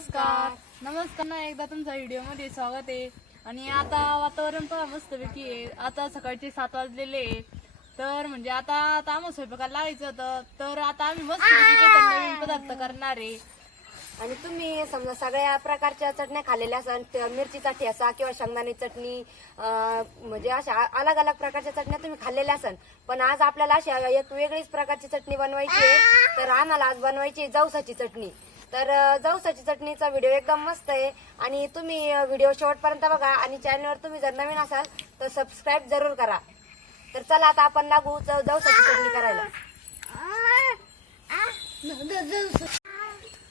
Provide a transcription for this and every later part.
नमस्कार. नमस्कार ना एकदा तुमच्या व्हिडिओमध्ये स्वागत आहे. आणि आता वातावरण पहा मस्तपैकी आहे. आता सकाळचे सात वाजलेले आहे. तर म्हणजे आता आता आम्हाला स्वयंपाकाला लागायचं होतं. तर आता आम्ही मस्त नवीन पदार्थ करणार आहे. आणि तुम्ही समजा सगळ्या प्रकारच्या चटण्या खाल्लेल्या असन त- मिरचीचा ठेसा किंवा शेंगदाणे चटणी अं, म्हणजे अशा अलग अलग प्रकारच्या चटण्या तुम्ही खाल्लेल्या असन पण आज आपल्याला अशा एक वेगळीच प्रकारची चटणी बनवायची आहे. तर आम्हाला आज बनवायची आहे जवसाची चटणी. तर जाऊसाची जवसाची चटणीचा व्हिडिओ एकदम मस्त आहे. आणि तुम्ही व्हिडिओ शेवटपर्यंत बघा आणि चॅनलवर तुम्ही जर नवीन असाल तर सबस्क्राईब जरूर करा. तर चला आता आपण लागू जाऊसाची जवसाची चटणी करायला.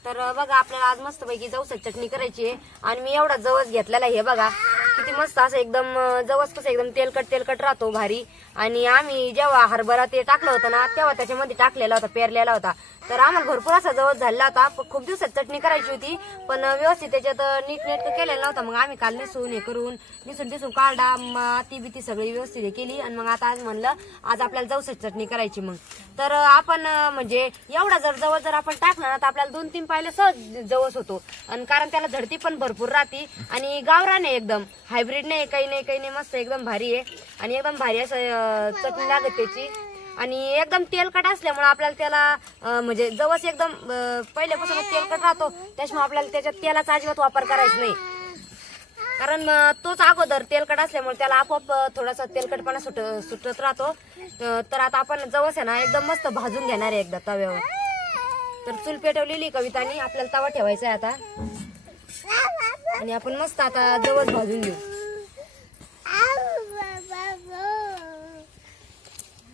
तर बघा आपल्याला आज मस्त पैकी जवसाची चटणी करायची आहे. आणि मी एवढा जवस घेतलेला आहे हे बघा. किती मस्त असं एकदम जवस कसं एकदम तेलकट तेलकट राहतो भारी. आणि आम्ही जेव्हा हरभरा ते टाकलं होतं ना तेव्हा त्याच्यामध्ये टाकलेला होता पेरलेला होता. तर आम्हाला भरपूर असा जवळ झाला होता. पण खूप दिवसात चटणी करायची होती. पण व्यवस्थित त्याच्यात नीट नेट केलेला नव्हतं. मग आम्ही काल निसून हे करून निसून दिसून काढा माती बिती सगळी व्यवस्थित हे केली. आणि मग आता आज म्हणलं आज आपल्याला जवसाची चटणी करायची मग. तर आपण म्हणजे एवढा जर जवळ जर आपण टाकणार ना तर आपल्याला दोन तीन पायले सहज जवस होतो. आणि कारण त्याला झडती पण भरपूर राहते. आणि गावरान आहे एकदम. हायब्रिड नाही काही नाही काही नाही. मस्त एकदम भारी आहे. आणि एकदम भारी असं चटणी लागत त्याची. आणि एकदम तेलकट असल्यामुळे आपल्याला त्याला म्हणजे जवस एकदम पहिल्यापासून तेलकट राहतो. त्याच्यामुळे आपल्याला त्याच्यात तेलाचा अजिबात वापर करायचा नाही. कारण तोच अगोदर तेलकट असल्यामुळे त्याला आपोआप थोडासा तेलकटपणा सुट सुटत राहतो. तर आता आपण जवस आहे ना एकदम मस्त भाजून घेणार आहे एकदा तव्यावर. तर चूल पेटवलेली कवितानी आपल्याला तवा ठेवायचा आहे आता. आणि आपण मस्त आता जवस भाजून घेऊ.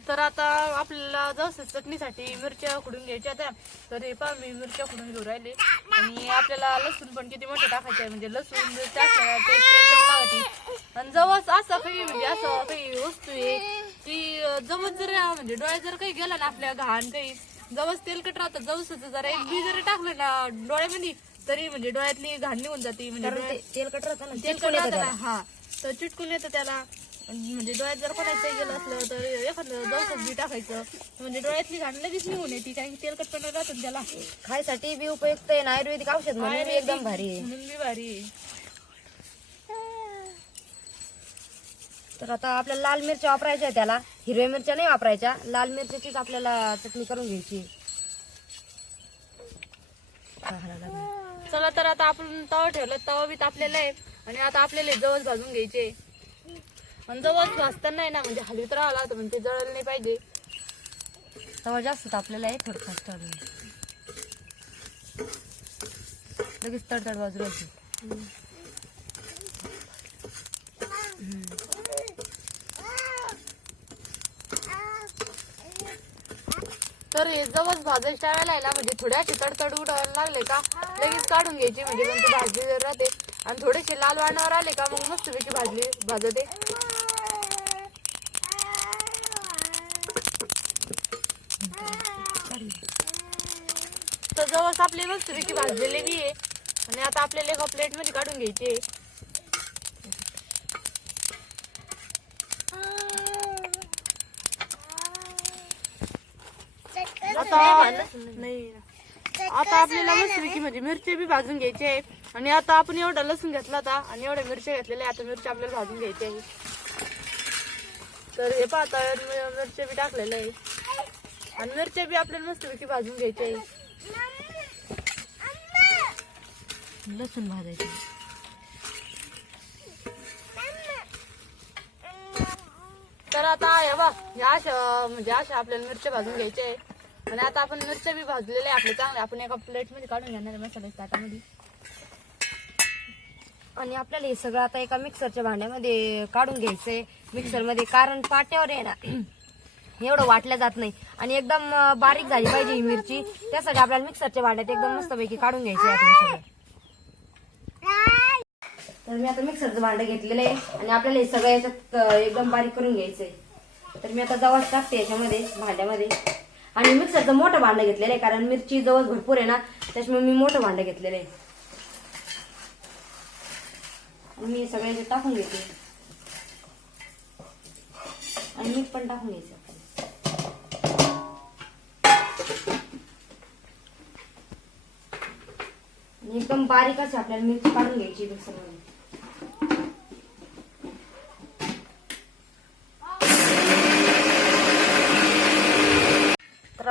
तर आता आपल्याला जसं चटणीसाठी मिरच्या खुडून घ्यायच्या होत्या तर हे पहा मी मिरच्या खुडून घेऊ राहिले. आणि आपल्याला लसूण पण किती मोठं टाकायचं आहे म्हणजे लसूण मिरच्या आणि जवळ असं काही म्हणजे असं काही वस्तू आहे की जवळ जर म्हणजे डोळ्यात जर काही गेला ना आपल्या घाण काही जवळ तेलकट राहतं जवळच जरा एक बी जरी टाकलं ना डोळ्यामध्ये तरी म्हणजे डोळ्यातली घाण निघून जाते म्हणजे तेलकट राहतं ना तेलकट राहतं. ना, हा. तर चिटकून येतं त्याला. म्हणजे डोळ्यात जर कोणाचं गेलं असलं तर एखादं दवसच बी टाकायचं. म्हणजे डोळ्यातली घाण लगेच निघून येते कारण की तेलकटपणा राहतं ना त्याला. खायसाठी बी उपयुक्त आहे आणि आयुर्वेदिक औषध म्हणून बी एकदम भारी आहे. म्हणून बी भारी आहे. तर आता आपल्याला लाल मिरच्या वापरायच्या आहे त्याला. हिरव्या मिरच्या नाही वापरायच्या. लाल मिरच्याचीच आपल्याला चटणी करून घ्यायची. चला तर आता आपण तवा ठेवला. तवा बी तापलेला आहे. आणि आता आपल्याला जवळ भाजून घ्यायचे. आणि जवळ भाजताना आहे ना. म्हणजे हलवीत राहिला तर म्हणजे जळलं नाही पाहिजे. तेव्हा जास्त आपल्याला आहे थोडं फास्ट लगेच तडतड बाजूला तर हे जवळ भाजायच्या टाळायला आहे ना म्हणजे थोड्या तडतड उडायला लागले का लगेच काढून घ्यायची म्हणजे पण ती भाजली जर राहते. आणि थोडेसे लाल वाणावर आले का मग मस्तपैकी भाजली भाजते. तर जवळ आपले मस्तपैकी भाजलेले बी आहे. आणि आता आपल्याला एका प्लेटमध्ये काढून घ्यायचे. आता नाही. आता आपल्याला मस्तपैकी म्हणजे मिरची बी भाजून घ्यायची आहे. आणि आता आपण एवढा लसूण घेतला होता आणि एवढ्या मिरच्या घेतलेल्या आता मिरची आपल्याला भाजून घ्यायची आहे. तर हे पाहता मिरच्या बी टाकलेलं आहे आणि मिरच्या बी आपल्याला मस्तपैकी भाजून घ्यायच्या आहे. लसूण भाजायचं. तर आता हे बघ ह्या अशा म्हणजे अशा आपल्याला मिरच्या भाजून घ्यायचे. आणि आता आपण मिरच्या बी भाजलेल्या आहे चांगले. आपण एका प्लेटमध्ये काढून घेणार आहे मसाल्याच्या ताटामध्ये. आणि आपल्याला हे सगळं आता एका मिक्सरच्या भांड्यामध्ये काढून घ्यायचंय. मिक्सरमध्ये कारण पाट्यावर आहे ना एवढं वाटलं जात नाही. आणि एकदम बारीक झाली पाहिजे ही मिरची. त्यासाठी आपल्याला मिक्सरच्या भांड्यात एकदम मस्तपैकी काढून घ्यायची आहे आपण सगळं. तर मी आता मिक्सरचं भांडं घेतलेलं आहे आणि आपल्याला हे सगळं याच्यात एकदम बारीक करून घ्यायचंय. तर मी आता जवळ टाकते याच्यामध्ये भांड्यामध्ये. आणि मिक्सरचं मोठं भांडं घेतलेलं आहे कारण मिरची जवळ भरपूर आहे ना त्याच्यामुळे मी मोठं भांडं घेतलेलं आहे. मी हे सगळं याच्यात टाकून घेते. आणि मीठ पण टाकून घ्यायचं एकदम बारीक असे आपल्याला मिरची काढून घ्यायची मिक्सरमध्ये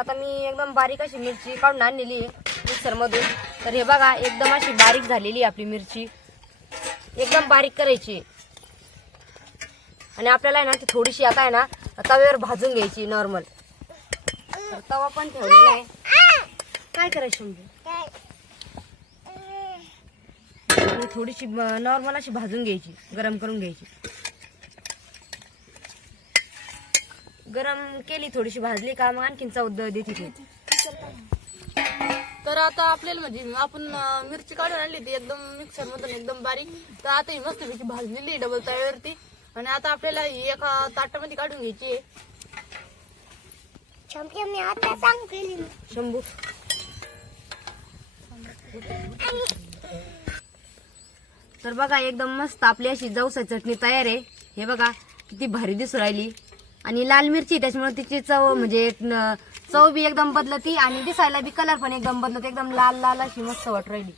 आता मी एकदम बारीक अशी मिरची काढून आणलेली आहे मिक्सरमधून. तर हे बघा एकदम अशी बारीक झालेली आहे आपली मिरची. एकदम बारीक करायची. आणि आपल्याला आहे ना ती थोडीशी आता आहे ना तव्यावर भाजून घ्यायची नॉर्मल तर तवा पण ठेवलेला आहे. काय करायचं म्हणजे? थोडीशी नॉर्मल अशी भाजून घ्यायची गरम करून घ्यायची. गरम केली थोडीशी भाजली का मग आणखीन चव द- देते ती. तर आता आपल्याला म्हणजे आपण अं, मिरची काढून आणली ती एकदम मिक्सर मधून एकदम बारीक. तर आता ही मस्त पैकी भाजलेली डबल तव्यावरती. आणि आता आपल्याला ही एका ताटामध्ये काढून घ्यायची आहे. शंभू तर बघा एकदम मस्त आपली अशी जवसा चटणी तयार आहे. हे बघा किती भारी दिसू राहिली. आणि लाल मिरची त्याच्यामुळे तिची चव म्हणजे चव बी एकदम बदलती आणि दिसायला बी कलर पण एकदम बदलत एकदम लाल लाल अशी मस्त वाट राहिली.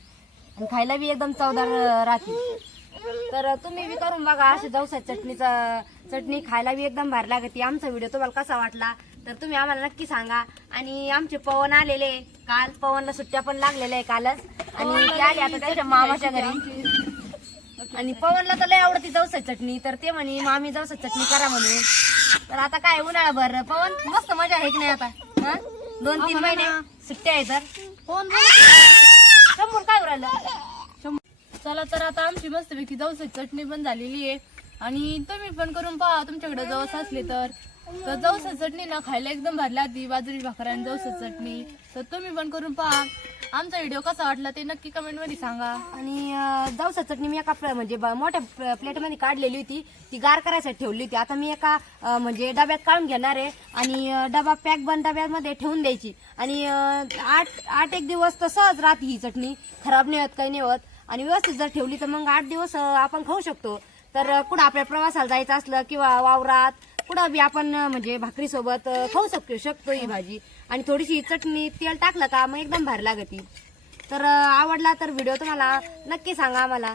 आणि खायला बी एकदम चवदार राहते. तर तुम्ही बी करून बघा अशी जवसा चटणीचा चटणी खायला बी एकदम भारी लागते. आमचा व्हिडिओ तुम्हाला कसा वाटला तर तुम्ही आम्हाला नक्की सांगा. आणि आमचे पवन आलेले काल पवनला सुट्ट्या पण लागलेल्या आहे कालच. आणि ते आले आता त्याच्या मामाच्या घरी. आणि पवनला तर लय आवडती जवसा चटणी तर ते म्हणे मामी जवसा चटणी करा म्हणून. तर आता काय उन्हाळाभर पवन? मस्त मजा आहे की नाही आता? हा? दोन तीन महिने सुट्ट्या आहे तर. कोण? शंभर काय उरायलं चला तर आता आमची मस्तपैकी जवसाची चटणी पण झालेली आहे. आणि तुम्ही पण करून पहा तुमच्याकडे जवस असले तर. तर जवसा चटणी ना खायला एकदम भारी आधी बाजरी भाकर आणि जवसा चटणी. तर तुम्ही पण करून पहा. आमचा व्हिडिओ कसा वाटला ते नक्की कमेंटमध्ये सांगा. आणि जवसा चटणी मी एका प्र म्हणजे ब- मोठ्या प्लेटमध्ये काढलेली होती. ती गार करायसाठी ठेवली होती. आता मी एका अं, म्हणजे डब्यात काढून घेणार आहे. आणि अं, डबा पॅक बंद डब्यामध्ये ठेवून द्यायची. आणि अं, आठ आठ एक दिवस तर सहज राहते ही चटणी. खराब नाही होत काही नाही होत. आणि व्यवस्थित जर ठेवली तर मग आठ दिवस अं, आपण खाऊ शकतो. तर कुठं आपल्या प्रवासाला जायचं असलं किंवा वावरात कुठं बी आपण म्हणजे भाकरीसोबत सोबत खाऊ शकतो शकतो ही भाजी. आणि थोडीशी चटणी तेल टाकलं का मग एकदम भारी लागते. तर आवडला तर व्हिडिओ तुम्हाला नक्की सांगा आम्हाला.